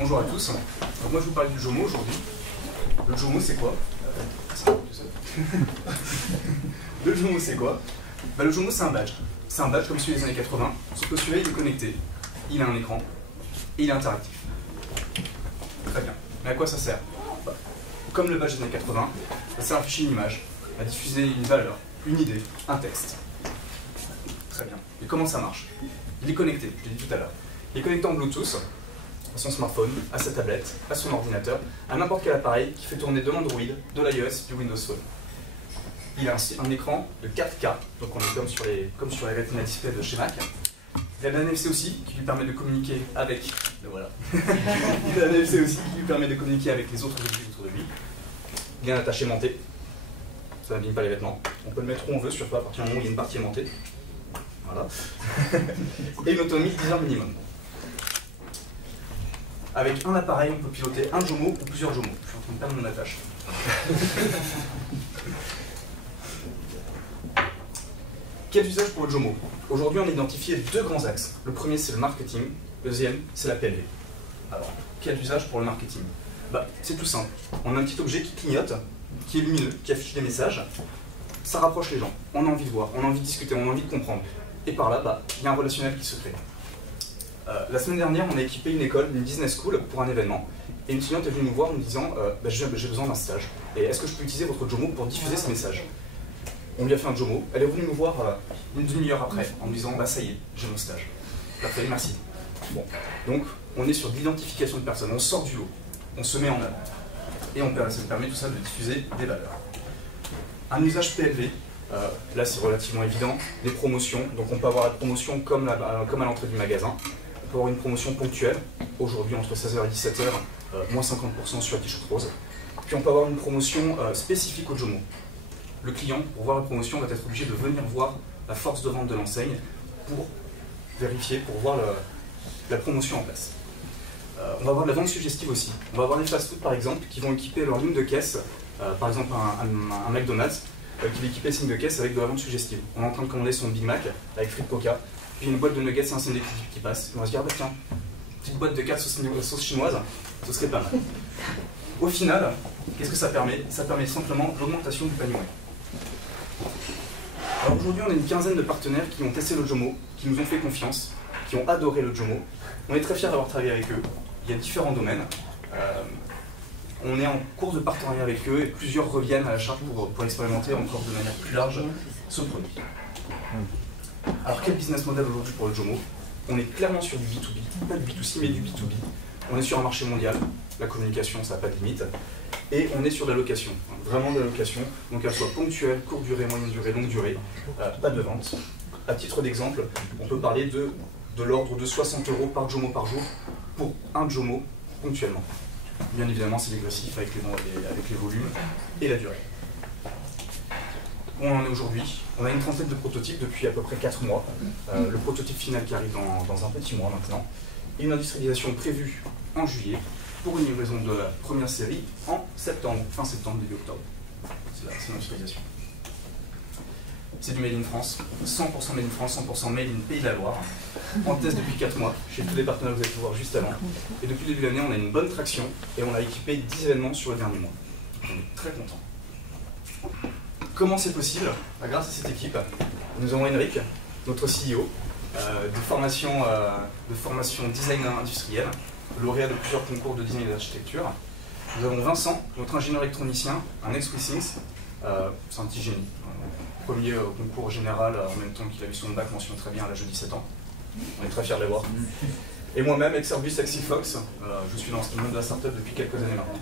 Bonjour à tous. Donc moi je vais vous parler du Jomo aujourd'hui. Le Jomo c'est quoi? Le Jomo c'est quoi? Le Jomo c'est un badge. C'est un badge comme celui des années 80, sauf que celui-là il est connecté, il a un écran et il est interactif. Très bien. Mais à quoi ça sert? Comme le badge des années 80, ça sert à afficher une image, à diffuser une valeur, une idée, un texte. Très bien. Et comment ça marche? Il est connecté, je l'ai dit tout à l'heure. Il est connecté en Bluetooth à son smartphone, à sa tablette, à son ordinateur, à n'importe quel appareil qui fait tourner de l'Android, de l'iOS, du Windows Phone. Il a un écran de 4K, donc on est comme sur les Retina Display de chez Mac. Il a un NFC aussi qui lui permet de communiquer avec. Voilà. Il a un NFC aussi qui lui permet de communiquer avec les autres objets autour de lui. Il a un attaché aimanté. Ça n'abîme pas les vêtements. On peut le mettre où on veut, surtout à partir du moment où il y a une partie aimantée. Voilà. Et une autonomie de 10 heures minimum. Avec un appareil, on peut piloter un Jomo ou plusieurs Jomo. Je suis en train de perdre mon attache. Quel usage pour le Jomo? Aujourd'hui, on a identifié deux grands axes. Le premier, c'est le marketing. Le deuxième, c'est la PLV. Alors, quel usage pour le marketing? C'est tout simple. On a un petit objet qui clignote, qui est lumineux, qui affiche des messages. Ça rapproche les gens. On a envie de voir, on a envie de discuter, on a envie de comprendre. Et par là, il y a un relationnel qui se crée. La semaine dernière, on a équipé une école, une business school, pour un événement. Et une étudiante est venue nous voir en nous disant j'ai besoin d'un stage. Et est-ce que je peux utiliser votre Jomo pour diffuser ce message? On lui a fait un Jomo. Elle est venue nous voir une demi-heure après en nous disant ça y est, j'ai mon stage. Parfait, merci. Bon. Donc, on est sur de l'identification de personnes. On sort du lot. On se met en œuvre. Et ça permet tout ça de diffuser des valeurs. Un usage PLV. Là, c'est relativement évident. Les promotions. Donc, on peut avoir la promotion comme à l'entrée du magasin. On peut avoir une promotion ponctuelle. Aujourd'hui, entre 16h et 17h, moins 50% sur la t-shirt rose. Puis, on peut avoir une promotion spécifique au Jomo. Le client, pour voir la promotion, va être obligé de venir voir la force de vente de l'enseigne pour vérifier, pour voir la promotion en place. On va avoir de la vente suggestive aussi. On va avoir des fast-food, par exemple, qui vont équiper leur ligne de caisse, par exemple un McDonald's, qui va équiper sa ligne de caisse avec de la vente suggestive. On est en train de commander son Big Mac avec frites Coca, puis une boîte de nuggets et un sandwich qui passe. Et on va se dire, tiens, petite boîte de 4 sauces chinoises, ce serait pas mal. Au final, qu'est-ce que ça permet? Ça permet simplement l'augmentation du panier moyen. Alors aujourd'hui, on a une quinzaine de partenaires qui ont testé le Jomo, qui nous ont fait confiance, qui ont adoré le Jomo. On est très fiers d'avoir travaillé avec eux. Il y a différents domaines. On est en cours de partenariat avec eux et plusieurs reviennent à la charge pour expérimenter encore de manière plus large ce produit. Alors quel business model aujourd'hui pour le Jomo? On est clairement sur du B2B, pas de B2C mais du B2B. On est sur un marché mondial, la communication ça n'a pas de limite. Et on est sur de la location, vraiment de la location, donc qu'elle soit ponctuelle, courte durée, moyenne durée, longue durée, pas de vente. À titre d'exemple, on peut parler de l'ordre de 60 € par Jomo par jour pour un Jomo ponctuellement. Bien évidemment, c'est dégressif avec les volumes et la durée. Où on en est aujourd'hui? On a une trentaine de prototypes depuis à peu près 4 mois. Le prototype final qui arrive dans un petit mois maintenant. Et une industrialisation prévue en juillet pour une livraison de la première série en septembre, fin septembre, début octobre. C'est l'industrialisation. C'est du Made in France, 100% Made in France, 100% Made in Pays de la Loire. En test depuis 4 mois, chez tous les partenaires que vous avez pu voir juste avant. Et depuis le début de l'année, on a une bonne traction et on a équipé 10 événements sur le dernier mois. On est très contents. Comment c'est possible? Grâce à cette équipe, nous avons Henrik, notre CEO, de formation designer industriel, lauréat de plusieurs concours de design et d'architecture. Nous avons Vincent, notre ingénieur électronicien, un ex-Wissings, c'est un petit génie. Premier concours général en même temps qu'il a eu son bac, mention très bien à l'âge de 17 ans. On est très fiers de l'avoir. Et moi-même, ex-Airbus, ex-Fox, je suis dans ce monde de la startup depuis quelques années maintenant.